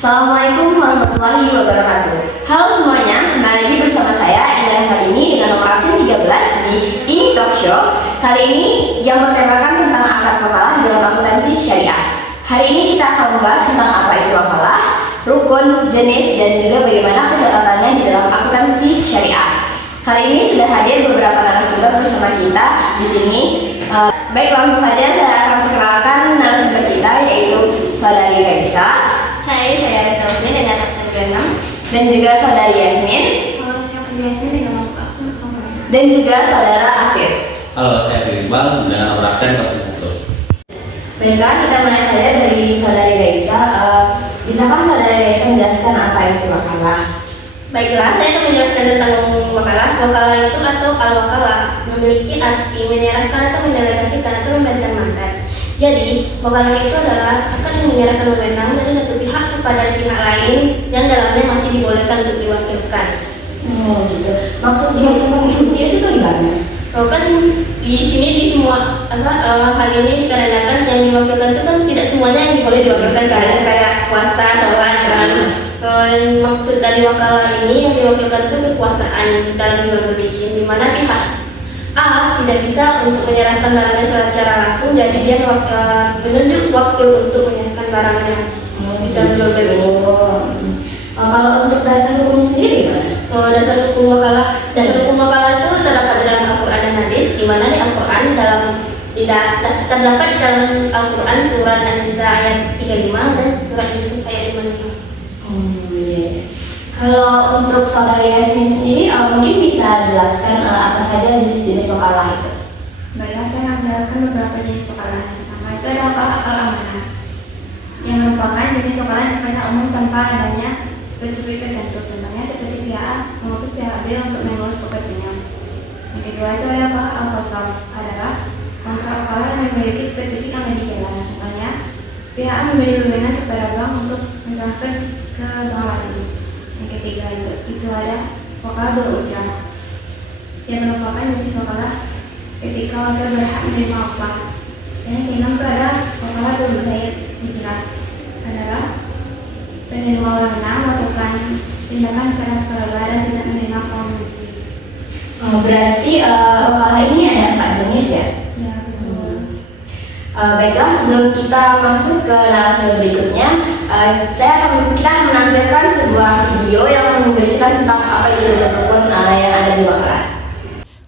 Assalamualaikum warahmatullahi wabarakatuh. Halo semuanya, kembali lagi bersama saya Indah Rahmadini dengan nomor absen 13 di Ini Talk Show. Kali ini yang bertemakan tentang akad wakalah di dalam akuntansi syariah. Hari ini kita akan membahas tentang apa itu wakalah, rukun, jenis, dan juga bagaimana pencatatannya di dalam akuntansi syariah. Kali ini sudah hadir beberapa narasumber bersama kita di sini. Baik, langsung saja saya akan perkenalkan narasumber kita, yaitu Saudari Raisa. Hai, saya Raisa Usmin dengan absen 26. Dan juga Saudari Yasmin. Halo, saya Yasmin dengan absen 26. Dan juga Saudara Afif. Halo, saya Iqbal dengan nomor absen 01. Baiklah, kita mulai saja dari Saudari Raisa. Bisakah Saudari Raisa menjelaskan apa itu wakalah? Baiklah, saya akan menjelaskan tentang wakalah. Wakalah itu atau al-wakalah memiliki arti menyerahkan atau mendelegasikan atau memberikan mandat. Jadi, wakalah itu adalah akan yang menyerahkan wewenang dari satu pihak kepada pihak lain yang dalamnya masih dibolehkan untuk diwakilkan. Gitu. Maksud diwakilkan itu sendiri itu bagaimana? Kan di sini di semua hal ini dikarenakan yang diwakilkan itu kan tidak semuanya yang boleh diwakilkan kan, kayak puasa, sholat kan. Maksud dari wakalah ini yang diwakilkan itu kekuasaan dalam jual beli, di mana pihak A tidak bisa untuk menyerahkan barangnya secara langsung, jadi dia menunjuk wakil untuk menyerahkan barangnya di dalam jual beli. Kalau untuk dasar hukum sendiri gimana? Dasar hukum wakalah itu terdapat dalam Al-Quran dan Hadis, di mana di Al-Quran terdapat dalam Al-Quran surat An-Nisa ayat 35 dan surat Yusuf ayat 55. Iya. Kalau untuk Saudara Yasmin sendiri, mungkin bisa jelaskan apa saja jenis-jenis wakalah itu? Baiklah, saya akan menjelaskan beberapa jenis wakalah. Yang pertama itu adalah wakalah al-amanah, yang merupakan jenis wakalah yang sifatnya umum tanpa adanya spesifik tertentu. Contohnya seperti pihak A mengutus pihak B untuk mengurus pekerjaannya. Yang kedua itu adalah wakalah al-qasam, adalah kontrak wakalah yang memiliki spesifik yang lebih jelas. Contohnya pihak A memberi wewenang kepada bank untuk mentransfer ke bank lain. Yang ketiga itu ada wakalah berujrah, yang merupakan jenis wakalah ketika wakil berhak menerima upah. Dan yang keenam itu ada wakalah berujrah, adalah penerima wewenang melakukan tindakan secara sukarela dan tidak menerima komisi. Berarti wakalah ini ada 4 jenis ya? Ya, betul. Baiklah, sebelum kita masuk ke narasumber berikutnya, kita akan menampilkan sebuah video yang menjelaskan tentang apa itu rukun yang ada di wakalah.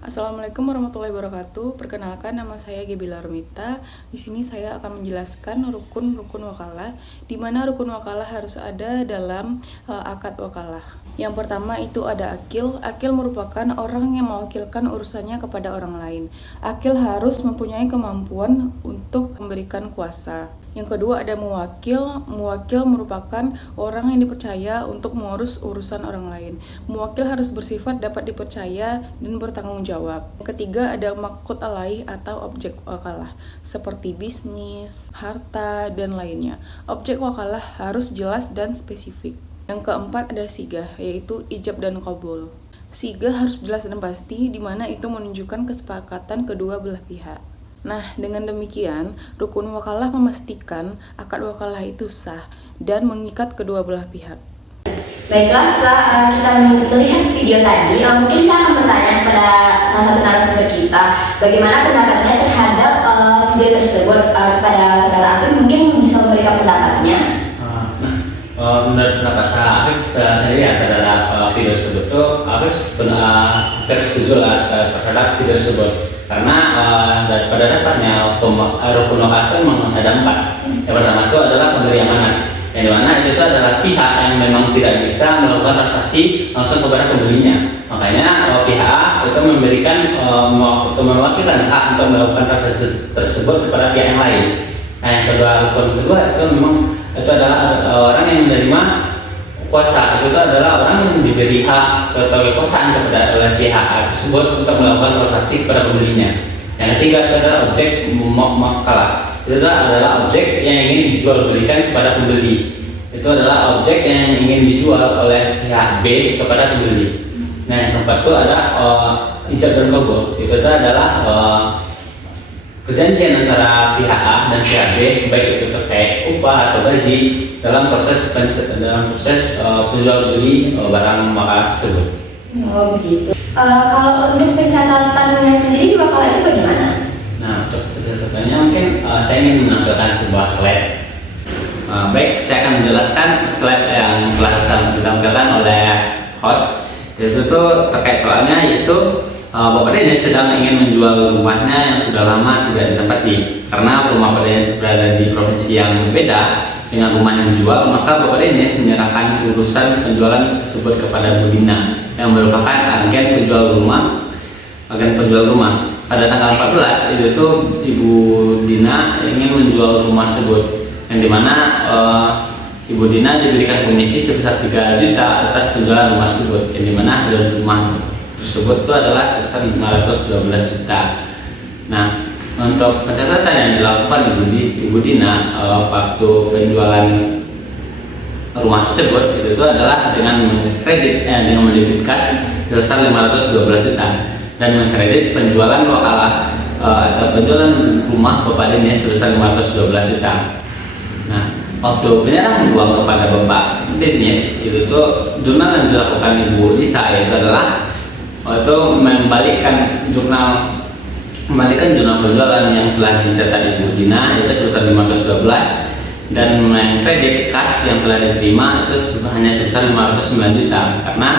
Assalamualaikum warahmatullahi wabarakatuh. Perkenalkan, nama saya Gebila Rumita. Di sini saya akan menjelaskan rukun wakalah, di mana rukun wakalah harus ada dalam akad wakalah. Yang pertama itu ada akil. Akil merupakan orang yang mewakilkan urusannya kepada orang lain. Akil harus mempunyai kemampuan untuk memberikan kuasa. Yang kedua ada muwakil. Muwakil merupakan orang yang dipercaya untuk mengurus urusan orang lain. Muwakil harus bersifat dapat dipercaya dan bertanggung jawab. Yang ketiga ada maqut alaih atau objek wakalah, seperti bisnis, harta, dan lainnya. Objek wakalah harus jelas dan spesifik. Yang keempat ada sigah, yaitu ijab dan qabul. Sigah harus jelas dan pasti, di mana itu menunjukkan kesepakatan kedua belah pihak. Nah, dengan demikian, rukun wakalah memastikan akad wakalah itu sah dan mengikat kedua belah pihak. Baiklah, setelah kita melihat video tadi, mungkin saya akan bertanya kepada salah satu narasumber kita, bagaimana pendapatnya terhadap video tersebut. Kepada Saudara Afif, mungkin bisa memberikan pendapatnya. Menurut pendapat saya, Afif lihat terhadap video tersebut tuh, Afif benar setuju lah terhadap video tersebut. Karena pada dasarnya rukun wakalah itu memang ada 4. Yang pertama itu adalah pemberi amanat, yang dimana itu adalah pihak yang memang tidak bisa melakukan transaksi langsung kepada pembelinya. Makanya pihak A itu memberikan mewakilkan A untuk melakukan transaksi tersebut kepada pihak yang lain. Nah, yang kedua, rukun kedua itu memang itu adalah orang yang menerima kuasa. Itu adalah orang yang diberi hak atau kekuasaan kepada oleh pihak A tersebut untuk melakukan transaksi kepada pembelinya. Yang ketiga itu adalah objek wakalah. Itu adalah objek yang ingin dijual belikan kepada pembeli. Itu adalah objek yang ingin dijual oleh pihak B kepada pembeli. Nah, yang keempat itu ada ijab dan qabul. Itu adalah perjanjian antara pihak A dan pihak B, baik itu terkait upah upah atau gaji dalam proses penjual beli barang makalah tersebut. Oh begitu. Kalau untuk pencatatannya sendiri di wakalah itu bagaimana? Nah, untuk pencatatannya mungkin saya ingin menampilkan sebuah slide. Baik, saya akan menjelaskan slide yang telah ditampilkan oleh host. Itu tuh terkait soalnya, yaitu Bapak Denis sedang ingin menjual rumahnya yang sudah lama tidak ditempati. Karena rumah Bapak Denis berada di provinsi yang berbeda dengan rumah yang dijual, maka Bapak Denis menyerahkan urusan penjualan tersebut kepada Bu Dina yang merupakan agen penjual rumah. Pada tanggal 14 itu tuh Ibu Dina ingin menjual rumah tersebut, yang dimana Ibu Dina diberikan komisi sebesar 3 juta atas penjualan rumah tersebut, yang dimana harga rumah tersebut itu adalah sebesar 512 juta. Nah, untuk pencatatan yang dilakukan Ibu Dina waktu penjualan rumah tersebut itu adalah dengan mendebit kas sebesar 512 juta dan mengkredit penjualan wakalah atau penjualan rumah Bapak Denis sebesar 512 juta. Nah, waktu penyerahan uang kepada Bapak Denis itu tuh jurnal yang dilakukan Ibu Lisa itu adalah membalikan jurnal penjualan yang telah dicatat Ibu Dina itu sebesar 512 dan mengkredit kas yang telah diterima itu hanya sebesar 509 juta karena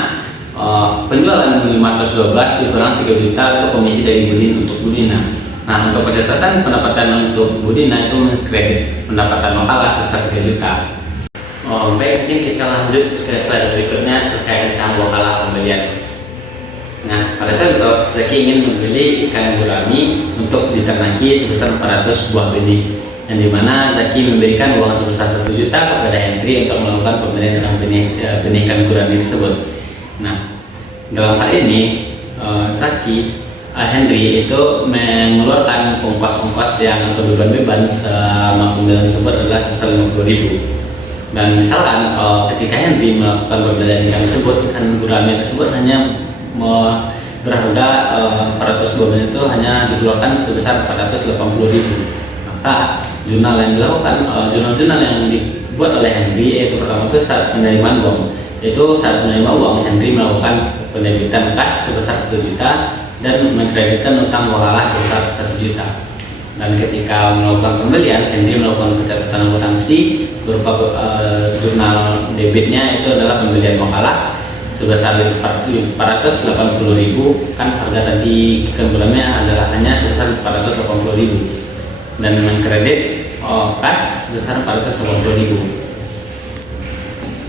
penjualan 512 dikurang 3 juta untuk komisi dari Bu Dina untuk Bu Dina. Nah, untuk pencatatan pendapatan untuk Bu Dina itu mengkredit pendapatan wakalah sebesar 3 juta. Baik, mungkin kita lanjut ke slide berikutnya terkait tentang wakalah pembelian. Nah, pada saat itu Zaki ingin membeli ikan gurami untuk diternaki sebesar 400 buah benih, yang dimana Zaki memberikan uang sebesar 1 juta kepada Henry untuk melakukan pembelian benih ikan gurami tersebut. Nah, dalam hal ini Henry itu mengeluarkan ongkos-ongkos yang atau beban selama pembelian tersebut adalah sebesar 50.000. Dan misalkan ketika Henry melakukan pembelian ikan tersebut, ikan gurami tersebut hanya berharga 400 buah benih itu hanya dikeluarkan sebesar 480.000. Maka jurnal yang dilakukan, jurnal yang dibuat oleh Henry yaitu pertama itu saat penerimaan uang. Saat menerima uang, Henry melakukan pendebitan kas sebesar 1 juta dan mengkreditkan utang wakalah sebesar 1 juta. Dan ketika melakukan pembelian, Henry melakukan pencatatan akuntansi berupa jurnal debitnya itu adalah pembelian wakalah sebesar 480.000, kan harga tadi ikan guraminya adalah hanya sebesar 480.000 dan mengkredit kas sebesar 480.000.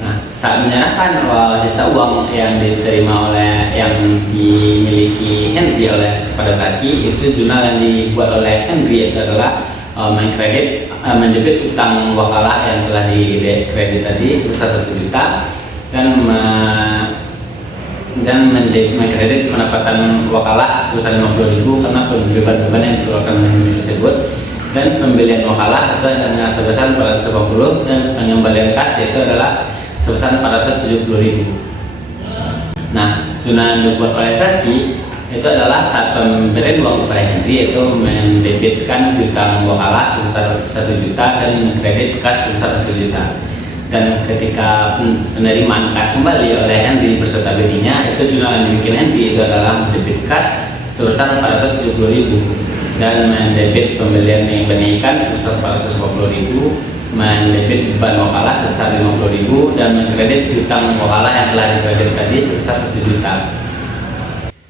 Nah, saat menyerahkan sisa uang yang dimiliki Henry kepada Zaki, itu jurnal yang dibuat oleh Henry itu adalah mendebit utang wakalah yang telah dikredit tadi sebesar 1 juta dan mengkredit pendapatan wakalah sebesar 50.000 karena beban-beban yang dikeluarkan oleh Henry tersebut, dan pembelian wakalah itu hanya sebesar 480 dan pengembalian kas itu adalah sebesar 470.000. Nah, jurnal yang dibuat oleh Zaki itu adalah saat pemberian uang kepada Henry itu mendebitkan utang wakalah sebesar 1 juta dan mengkredit kas sebesar 1 juta. Dan ketika penerimaan kas kembali oleh Henry beserta benihnya, itu jurnal yang dibikin Henry itu adalah mendebit kas sebesar 470.000 dan mendebit pembelian benih ikan sebesar 450.000, mendebit beban wakalah sebesar 50.000 dan mengkredit utang wakalah yang telah dikredit tadi sebesar 1 juta.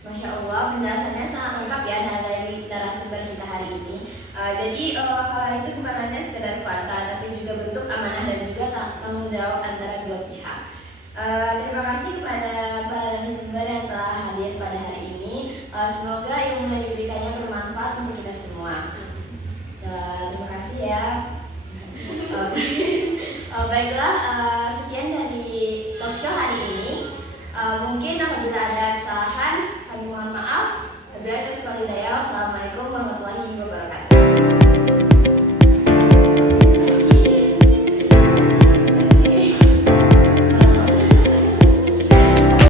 Masya Allah, penjelasannya sangat lengkap ya dari narasumber kita hari ini. Jadi wakalah itu bukan hanya sekedar kuasa, tapi juga bentuk amanah dan juga tanggung jawab antara dua pihak. Terima kasih kepada para narasumber yang telah hadir pada hari ini. Semoga ilmu yang diberikannya bermanfaat untuk kita semua. Terima kasih ya. Baiklah, sekian dari talk show hari ini. Mungkin apabila ada kesalahan, kami mohon maaf. Wabillahi taufiq wal hidayah. Wassalamualaikum warahmatullahi wabarakatuh.